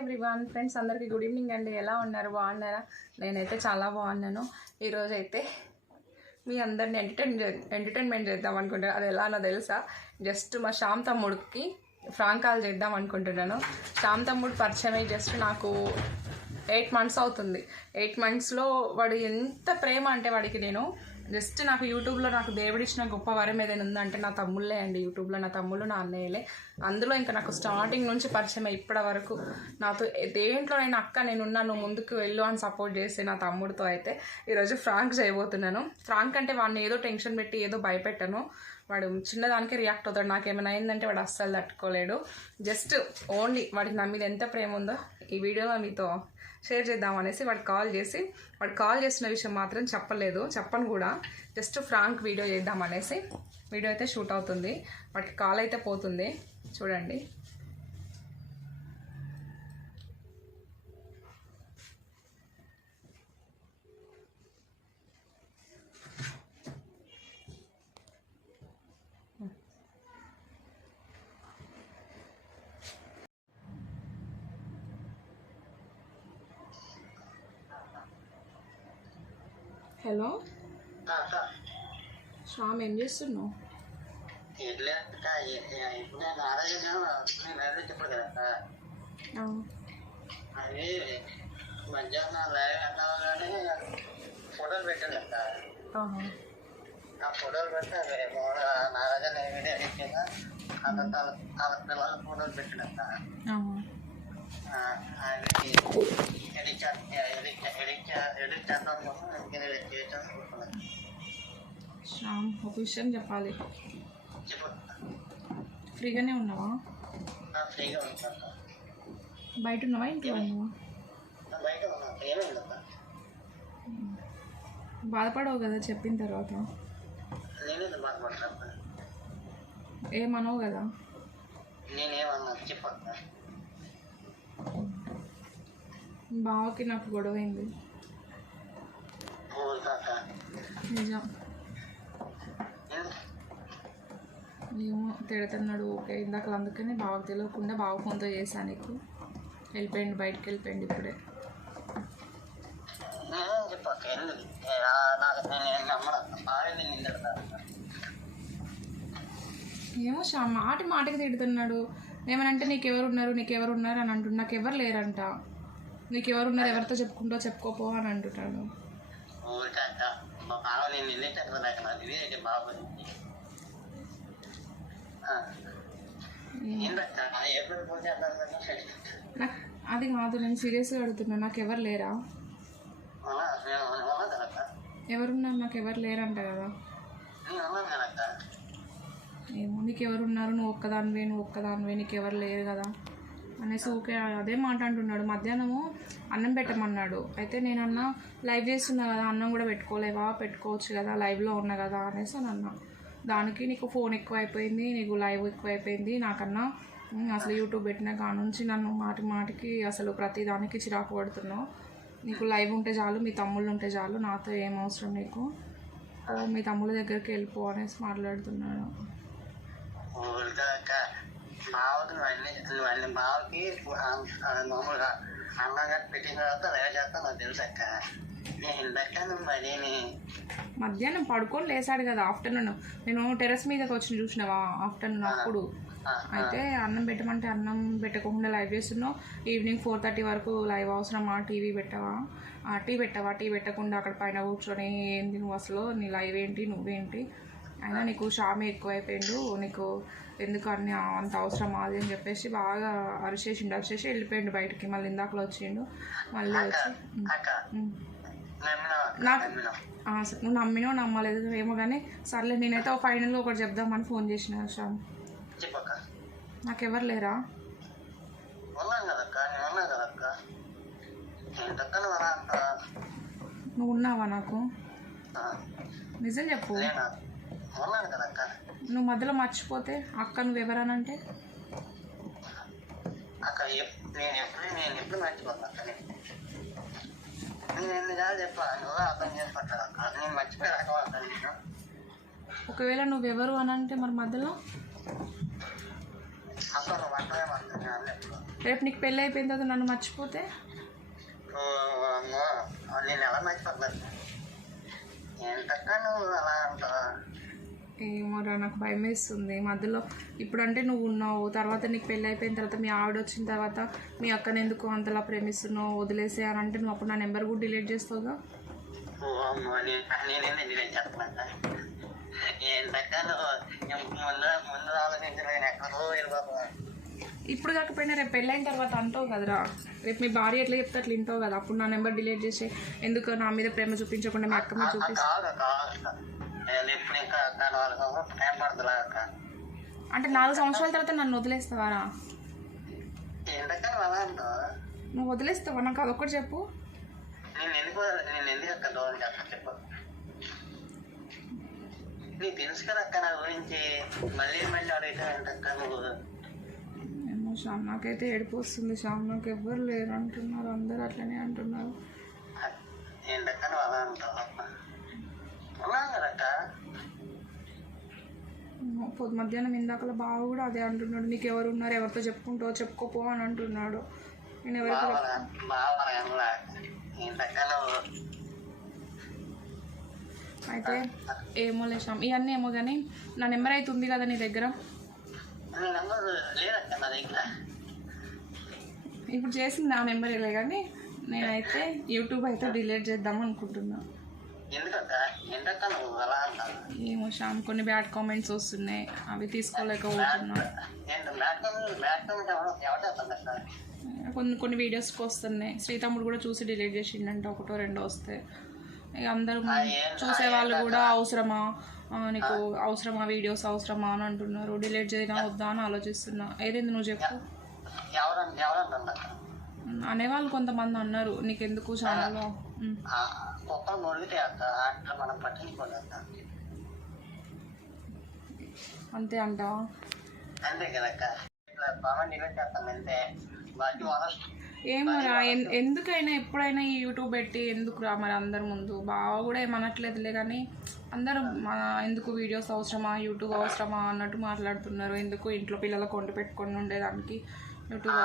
Everyone friends అందరికీ good evening అండి. ఎలా ఉన్నారు? బాగున్నారా? నేనైతే చాలా బాగున్నాను. ఈరోజు అయితే మీ అందరిని ఎంటర్టైన్మెంట్ చేద్దాం అనుకుంటున్నాను. అది ఎలానో తెలుసా? జస్ట్ మా శ్యామ్ తమ్ముడికి ఫ్రాంక్ కాల్ చేద్దాం అనుకుంటున్నాను. శ్యామ్ తమ్ముడు పరిచయం అయ్యి జస్ట్ నాకు 8 months అవుతుంది. 8 monthsలో వాడు ఎంత ప్రేమ అంటే వాడికి నేను జస్ట్ నాకు యూట్యూబ్లో నాకు దేవుడిచ్చిన గొప్ప వరం ఏదైనా ఉందంటే నా తమ్ముళ్ళే అండి. యూట్యూబ్లో నా తమ్ముళ్ళు నా అన్నయ్యలే. అందులో ఇంకా నాకు స్టార్టింగ్ నుంచి పరిచయం ఇప్పటి వరకు నాతో దేంట్లోనైనా అక్క నేనున్నాను ముందుకు వెళ్ళు అని సపోర్ట్ చేస్తే నా తమ్ముడితో అయితే ఈరోజు ఫ్రాంక్ చేయబోతున్నాను. ఫ్రాంక్ అంటే వాడిని ఏదో టెన్షన్ పెట్టి ఏదో భయపెట్టను. వాడు చిన్నదానికే రియాక్ట్ అవుతాడు. నాకేమైనా అయిందంటే వాడు అస్సలు తట్టుకోలేడు. జస్ట్ ఓన్లీ వాడికి నా మీద ఎంత ప్రేమ ఉందో ఈ వీడియోలో మీతో షేర్ చేద్దామనేసి వాడికి కాల్ చేసిన విషయం మాత్రం చెప్పను కూడా. జస్ట్ ఫ్రాంక్ వీడియో చేద్దామనేసి వీడియో అయితే షూట్ అవుతుంది. వాడికి కాల్ అయితే పోతుంది, చూడండి. హలో శ్యామ్, ఏం చేస్తున్నావు? అది మధ్యాహ్నం లైవ్ అన్నగానే ఫోటోలు పెట్టాను అక్క. ఆ ఫోటోలు పెడితే నారాజా వీడియో ఎడిట్ చేసా వాళ్ళ పిల్లల ఫోటోలు పెట్టాను అక్క. శ్యామ్, ఒక విషయం చెప్పాలి. ఫ్రీగానే ఉన్నావా? ఫ్రీగా ఉంటాను. బయట ఉన్నావా ఇంట్లో ఉన్నావా? బయట ఉన్నా. ఏమైందక్క? బాధపడవు కదా చెప్పిన తర్వాత? నేనేది బాధపడతా. ఏమనవు కదా? నేనేమన్నా చెప్పక్క. బావకి నాకు గొడవ అయింది. నిజం. ఏమో తిడుతున్నాడు. ఓకే ఇందాక అందుకని బావకు తెలియకుండా బావ ఫోన్తో చేశాను. నీకు వెళ్ళిపోయింది, బయటకు వెళ్ళిపోయింది ఇప్పుడే. ఏమో మాటికి తిడుతున్నాడు. ఏమనంటే నీకెవరున్నారు అని అంటున్నా. నాకు ఎవరు లేరంట. నీకెవరున్నారు, ఎవరితో చెప్పుకుంటో చెప్పుకోపో అని అంటున్నాడు. అది కాదు, నేను సీరియస్గా అడుగుతున్నా. నాకు ఎవరు లేరా? ఎవరున్నారు? నాకు ఎవరు లేరంట కదా. ఏమో నీకెవరున్నారు, నువ్వు ఒక్కదానివే నీకెవరు లేరు కదా అనేసి ఓకే అదే మాట అంటున్నాడు. మధ్యాహ్నము అన్నం పెట్టమన్నాడు. అయితే నేనన్నా లైవ్ చేస్తున్నా కదా, అన్నం కూడా పెట్టుకోవచ్చు కదా, లైవ్లో ఉన్నా కదా అనేసి అని అన్నా. దానికి నీకు ఫోన్ ఎక్కువైపోయింది, నీకు లైవ్ ఎక్కువైపోయింది, నాకన్నా అసలు యూట్యూబ్ పెట్టిన కానుంచి నన్ను మాటికి అసలు ప్రతి దానికి చిరాకు పడుతున్నావు. నీకు లైవ్ ఉంటే చాలు, మీ తమ్ముళ్ళు ఉంటే చాలు, నాతో ఏం అవసరం నీకు, మీ తమ్ముళ్ళ దగ్గరికి వెళ్ళిపో అనేసి మాట్లాడుతున్నాడు. బావకి మామూలుగా అన్నగా పెట్టిన తర్వాత లైవ్ చేస్తా నాకు తెలుసు అక్క. మధ్యాహ్నం పడుకొని లేసాడు కదా ఆఫ్టర్నూన్. నేను టెర్రస్ మీదకి వచ్చి చూసినావా ఆఫ్టర్నూన్ అప్పుడు. అయితే అన్నం పెట్టమంటే అన్నం పెట్టకుండా లైవ్ చేస్తున్నావు. ఈవినింగ్ 4:30 వరకు లైవ్ అవసరమా? టీవీ టీ పెట్టకుండా అక్కడ పైన కూర్చొని ఏంది నువ్వు అసలు, నీ లైవ్ ఏంటి, నువ్వేంటి, అయినా నీకు షామే ఎక్కువైపోయిండు, నీకు ఎందుకు అన్ని అంత అవసరమా అది అని చెప్పేసి బాగా అరిచేసి వెళ్ళిపోయిండు బయటికి. మళ్ళీ ఇందాకలో వచ్చిండు. మళ్ళీ వచ్చి నాకు నువ్వు నమ్మినో నమ్మలేదు ఏమో కానీ సర్లే, నేనైతే ఫైనల్గా ఒకటి చెప్దామని ఫోన్ చేసిన. శ్యామ్, నాకెవరు లేరా? నువ్వు ఉన్నావా నాకు? నిజం చెప్పు. నువ్వు మధ్యలో మర్చిపోతే అక్క నువ్వెవరనంటే ఒకవేళ నువ్వెవరు అని అంటే మరి మధ్యలో రేపు నీకు పెళ్ళి అయిపోయిన తర్వాత నన్ను మర్చిపోతే నేను ఎలా మర్చిపోతున్నాను ఏంటక్క నువ్వు అలా అంటావా? ఏమోరా నాకు భయం వేస్తుంది మధ్యలో. ఇప్పుడంటే నువ్వు ఉన్నావు, తర్వాత నీకు పెళ్ళి అయిపోయిన తర్వాత మీ ఆవిడ వచ్చిన తర్వాత మీ అక్కని ఎందుకు అంతలా ప్రేమిస్తున్నావు వదిలేసే అని అంటే నువ్వు అప్పుడు నా నెంబర్ కూడా డిలీట్ చేస్తావుగా. నేనేం డిలీట్ చేస్తున్నాను? ఏంటక్క నువ్వు ముందు ఆలోచించలేను, ఎక్కడో వెళ్ళిపోతున్నా. ఇప్పుడు కాకపోయినా రేపు పెళ్ళైన తర్వాత అంటావు కదరా, రేపు మీ భార్య ఎట్లా చెప్తే అట్లా వింటావు కదా, అప్పుడు నా నెంబర్ డిలీట్ చేసి ఎందుకు నా మీద ప్రేమ చూపించకుండా మీ అక్క మీద చూపిస్తా. ఇప్పుడు ఇంకా 4 సంవత్సరాలు టైం పడుతుందా అక్క? అంటే 4 సంవత్సరాల తర్వాత నన్ను వదిలేస్తావారా? ఏంటక్క నువ్వు అలా అంటావు? నువ్వు వదిలేస్తావా? నాకు అదొక్కటి చెప్పు. నేను ఎందుకు అక్క దూరం చేస్తా చెప్పు. నీకు తెలుసు కదా అక్క నా గురించి, మళ్ళీ అడుగుతా ఏంటక్క నువ్వు? ఏమో శ్యామ్, నాకైతే ఏడుపు వస్తుంది శ్యామ్. నాకు ఎవ్వరు లేరు అంటున్నారు, అందరు అట్లనే అంటున్నారు. ఏంటక్క నువ్వు అలా అంటావు? ఉన్నాను కదక్క. పొద్దు మధ్యాహ్నం ఇందాకలా బావ కూడా అదే అంటున్నాడు, నీకు ఎవరు ఉన్నారు, ఎవరితో చెప్పుకుంటావో చెప్పుకోపో అని అంటున్నాడు. నేను ఎవరికి అయితే ఏమో లేచాం ఇవన్నీ ఏమో కానీ నా నెంబర్ అయితే ఉంది కదా నీ దగ్గర. ఇప్పుడు చేసింది నా నెంబర్ ఇలా, కానీ నేనైతే యూట్యూబ్ అయితే డిలీట్ చేద్దాం అనుకుంటున్నా. ఏమో శ్యామ్, కొన్ని బ్యాడ్ కామెంట్స్ వస్తున్నాయి, అవి తీసుకోలేకపోతున్నా. కొన్ని వీడియోస్కి వస్తున్నాయి, శ్రీతమ్ముడు కూడా చూసి డిలీట్ చేసిండంటే 1 2 వస్తాయి. ఇక అందరూ చూసే వాళ్ళు కూడా అవసరమా నీకు, అవసరమా వీడియోస్ అవసరమా అని అంటున్నారు. డిలీట్ చేయనా వద్దా అని ఆలోచిస్తున్నా. ఏదైంది నువ్వు చెప్పు. అనేవాళ్ళు కొంతమంది అన్నారు నీకెందుకు ఛానల్లో అంతే అంటావా? ఏమోరా, ఎందుకైనా ఎప్పుడైనా ఈ యూట్యూబ్ పెట్టి ఎందుకు రా మరి అందరి ముందు. బాగా కూడా ఏమనట్లేదులే, కానీ అందరూ ఎందుకు వీడియోస్ అవసరమా, యూట్యూబ్ అవసరమా అన్నట్టు మాట్లాడుతున్నారు. ఎందుకు ఇంట్లో పిల్లలకు వండి పెట్టుకొని ఉండేదానికి యూట్యూబ్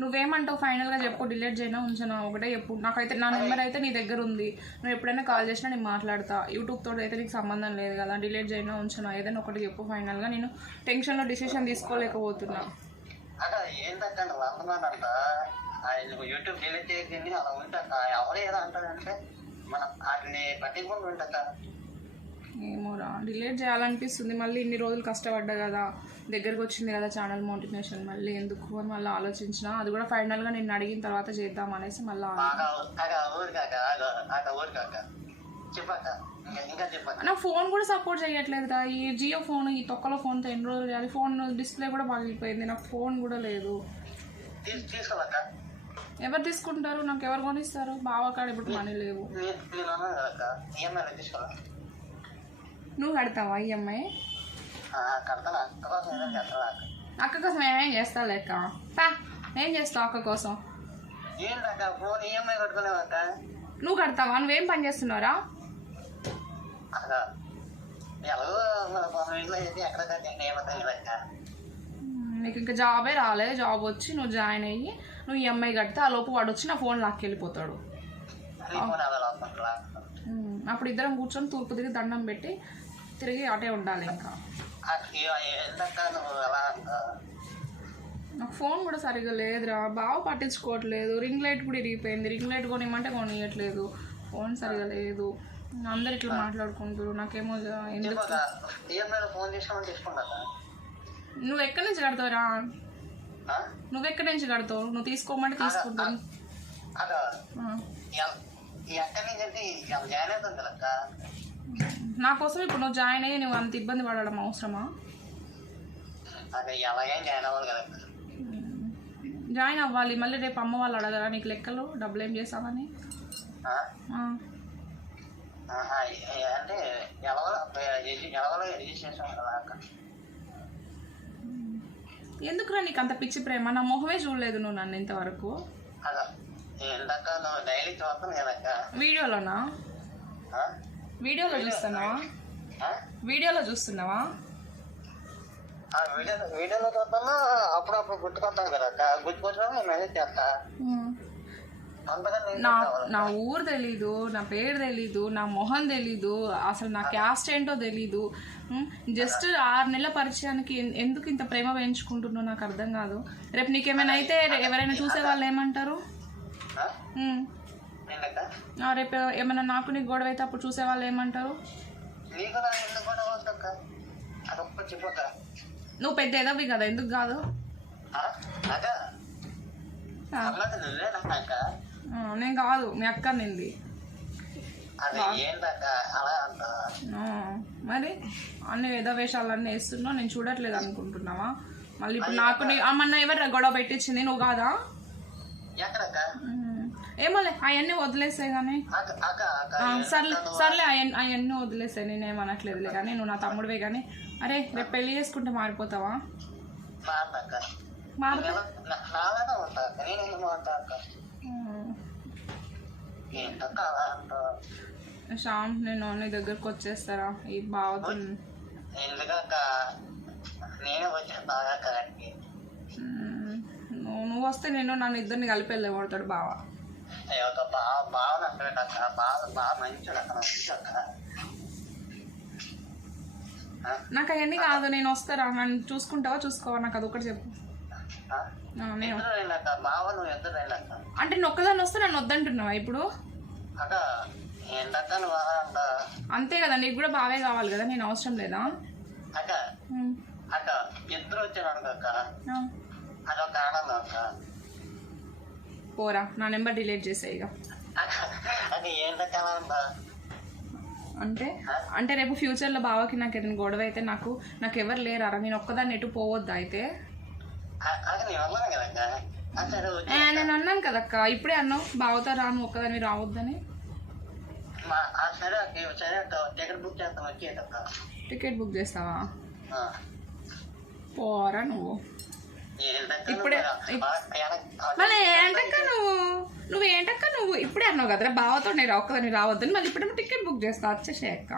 నువ్వేమంటావు ఫైనల్గా చెప్పు. డిలీట్ చేయనా ఉంచనా ఒకటే చెప్పు. నాకైతే నా నెంబర్ అయితే నీ దగ్గర ఉంది, నువ్వు ఎప్పుడైనా కాల్ చేసినా నేను మాట్లాడతా. యూట్యూబ్ తోటి అయితే నీకు సంబంధం లేదు కదా. డిలీట్ చేయనా ఉంచనా ఏదైనా ఒకటి చెప్పు ఫైనల్గా. నేను టెన్షన్లో డిసిషన్ తీసుకోలేకపోతున్నా. యూట్యూబ్ డిలీట్ చేసి అలా ఉంటాక ఎవరు ఏదో అంటారంటే మనం వాటిని పట్టించుకుంటూ ఉంటాక ఏమోరా, డిలీట్ చేయాలనిపిస్తుంది. మళ్ళీ ఇన్ని రోజులు కష్టపడ్డా కదా, దగ్గరకు వచ్చింది కదా ఛానల్ మోటివేషన్, మళ్ళీ ఎందుకు అని మళ్ళీ ఆలోచించిన. అది కూడా ఫైనల్గా నేను అడిగిన తర్వాత చేద్దాం అనేసి మళ్ళీ నా ఫోన్ కూడా సపోర్ట్ చేయట్లేదురా. ఈ జియో ఫోన్, ఈ తొక్కలో ఫోన్తో ఎన్ని రోజులు చేయాలి. ఫోన్ డిస్ప్లే కూడా పగిలిపోయింది, నాకు ఫోన్ కూడా లేదు. ఎవరు తీసుకుంటారు, నాకు ఎవరు కొనిస్తారు? బావకాడ ఇప్పుడు మనీ లేవు. నువ్వు కడతావా ఈఎంఐ? అక్క కోసం ఏమేం చేస్తా లేక ఏం చేస్తావు అక్క కోసం? నువ్వు కడతావా? నువ్వేం పని చేస్తున్నావురా? నీకు ఇంకా జాబే రాలేదు, జాబ్ వచ్చి నువ్వు జాయిన్ అయ్యి నువ్వు ఈఎంఐ కడితే ఆ లోపు వాడు వచ్చి నా ఫోన్ లాక్కెళ్ళిపోతాడు. అప్పుడు ఇద్దరం కూర్చొని తూర్పు తిరిగి దండం పెట్టి తిరిగి అటే ఉండాలి. ఇంకా నాకు ఫోన్ కూడా సరిగ్గా లేదురా, బాగా పట్టించుకోవట్లేదు. రింగ్ లైట్ కూడా ఇరిగిపోయింది, రింగ్ లైట్ కొనిమంటే కొనియట్లేదు. ఫోన్ సరిగా లేదు, అందరు ఇట్లా మాట్లాడుకుంటారు. నాకేమో ఎందుకు. నువ్వు ఎక్కడి నుంచి కడతావురా? నువ్వు ఎక్కడి నుంచి కడతావు? నువ్వు తీసుకోమంటే తీసుకుంటాను. నా కోసం ఇప్పుడు నువ్వు జాయిన్ అయ్యి నువ్వు అంత ఇబ్బంది పడడం అవసరమా? జాయిన్ అవ్వాలి, మళ్ళీ రేపు అమ్మ వాళ్ళు అడగరా నీకు లెక్కలు డబ్బులు ఏం చేసావని? ఎందుకురా నీకు అంత పిచ్చి ప్రేమ? నా మొహమే చూడలేదు నువ్వు నన్ను ఇంతవరకు. వీడియోలోనా? వీడియోలో చూస్తానా? ఆ? వీడియోలో చూస్తున్నావా? ఆ వీడియోలో చూస్తున్నా అప్పుడప్పుడు గుర్తుకొస్తాను కదా అక్క. గుర్తుకొచ్చినా నేను మెసేజ్ చేస్తా. అంతగా నేను నా ఊరు తెలీదు, నా పేరు తెలీదు, నా మొహం తెలీదు, అసలు నా క్యాస్ట్ ఏంటో తెలీదు. జస్ట్ 6 నెలల పరిచయానికి ఎందుకు ఇంత ప్రేమ పెంచుకుంటున్నావు నాకు అర్థం కాదు. రేపు నీకేమైనా అయితే ఎవరైనా చూసే వాళ్ళు ఏమంటారు? ఏంటక్క? రేపు ఏమైనా నాకు నీకు గొడవ అయితే అప్పుడు చూసే వాళ్ళు ఏమంటారు? నీకు నాకు ఎందుకు గొడవ అవుతుందక్క? అదొక్క చెప్పక్క. నువ్వు పెద్ద ఎదవి కదా, ఎందుకు కాదు? అక్క అన్నది నువ్వేనక్క. నేను కాదు, మీ అక్క నింది. అది ఏంటక్క అలా అంట? మరి అన్ని వేషాలన్నీ వేస్తున్నావు, నేను చూడట్లేదు అనుకుంటున్నావా? మళ్ళీ ఇప్పుడు నాకు మొన్న ఎవరు గొడవ పెట్టించింది, నువ్వు కాదా? ఎక్కడక్క? ఏమోలే, అవన్నీ వదిలేసాయి కానీ. సర్లే అవన్నీ వదిలేసాయి, నేనేమనట్లేదులే కానీ. నువ్వు నా తమ్ముడివే కానీ. అరే రేపు పెళ్లి చేసుకుంటే మారిపోతావా? శ్యామ్, నేను నీ దగ్గరకు వచ్చేస్తారా ఈ బావతో? నువ్వు వస్తే నేను నన్ను ఇద్దరిని కలిపి వెళ్ళిపోతాడు బావ. నాకు అవన్నీ కాదు, నేను వస్తారా? నన్ను చూసుకుంటావా చూసుకోవా? నాకు అదొకటి చెప్పు. నేను అంటే నేను ఒక్కదాన్ని వస్తే నన్ను వద్దంటున్నావా ఇప్పుడు? అంతే కదా, నీకు కూడా బావే కావాలి కదా, నేను అవసరం లేదా? పోరా, నా నెంబర్ డిలీట్ చేసే ఇక. అంటే రేపు ఫ్యూచర్లో బావకి నాకు ఏదైనా గొడవ అయితే నాకు ఎవరు లేరా? నేను ఒక్కదాన్ని ఎటు పోవద్దా అయితే? నేను అన్నాను కదక్క, ఇప్పుడే అన్నావు బావతో రాను ఒక్కదాన్ని రావద్దని. టికెట్ బుక్ చేస్తావా? పోరా నువ్వు ఇప్పుడే. మళ్ళీ ఏంటక్క నువ్వు ఇప్పుడే అన్నావు కదరా బావతో నేను ఒక్కదాన్ని రావద్దని, మళ్ళీ ఇప్పుడేమో టికెట్ బుక్ చేస్తా వచ్చేసే అక్క.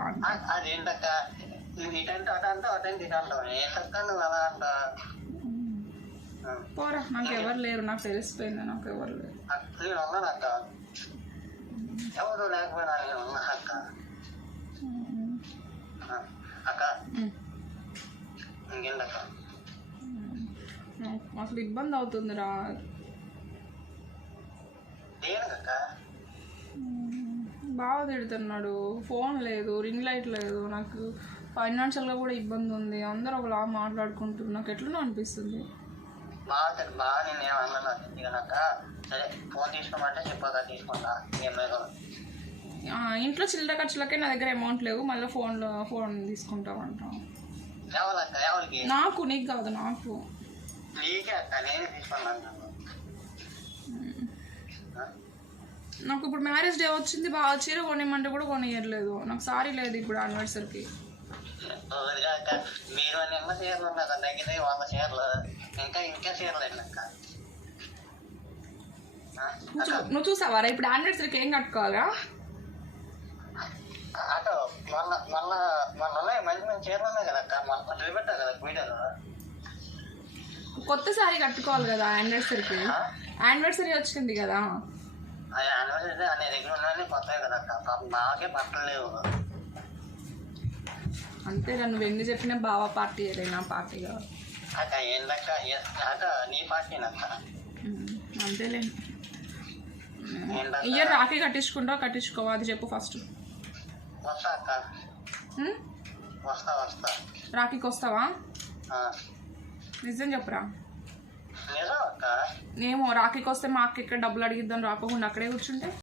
పోరా, నాకు ఎవరు లేరు, నాకు తెలిసిపోయింది, నాకు ఎవరు లేరు. ఎవరు లేకపోయినా అక్క. అక్క ఇంకేంటక్క? అసలు ఇబ్బంది అవుతుందిరా. బాగా తిడుతున్నాడు, ఫోన్ లేదు, రింగ్ లైట్ లేదు, నాకు ఫైనాన్షియల్గా కూడా ఇబ్బంది ఉంది. అందరూ ఒకలా మాట్లాడుకుంటున్నారు, నాకు ఎట్లనో అనిపిస్తుంది. బాగా నేను ఏమన్నా సరే ఫోన్ తీసుకోమంటే చెప్పగా తీసుకుంటా. ఇంట్లో చిల్లర ఖర్చులకే నా దగ్గర అమౌంట్ లేవు, మళ్ళీ ఫోన్ తీసుకుంటామంట. నాకు, నీకు కాదు, నాకు. నాకు ఇప్పుడు మ్యారేజ్ డే వచ్చింది, బాగా చీర కొనియమంటే కూడా కొనియట్లేదు. నాకు సారీ లేదు ఇప్పుడు యానివర్సరీకి. మీరు నిన్న చీరలు ఉన్నారు దగ్గర 100 చీరలు, ఇంకా చీరలు అక్క. నువ్వు చూసావారా ఇప్పుడు యానివర్సరీకి ఏం కట్టుకోవాలా? అటు మొన్న మంచి చీరలు ఉన్నాయి కదా అక్క, మొన్న నిలబెట్టా కదా వీడియోలో. కొత్త సారీ కట్టుకోవాలి కదా యానివర్సరీకి. యానివర్సరీ వచ్చింది కదా. యానివర్సరీ అనే దగ్గర ఉన్నాయి కొత్తవి కదా అక్క, బాగా బట్టలు లేవు. అంతే, నువ్వు ఎన్ని చెప్పినా బావ పార్టీ ఏదైనా పార్టీ కావాలి అక్క. ఏంటక్క అక్క, నీ పార్టీనక్క. అంతేలే. ఇయర్ రాఖీ కట్టించుకోవా అది చెప్పు ఫస్ట్. వస్తా అక్క, వస్తా. రాఖీకి వస్తావా? నిజం చెప్పురా. నిజం అక్క. ఏమో రాఖీకి వస్తే మా అక్క ఇక్కడ డబ్బులు అడిగిద్దాం రాకుండా అక్కడే కూర్చుంటే.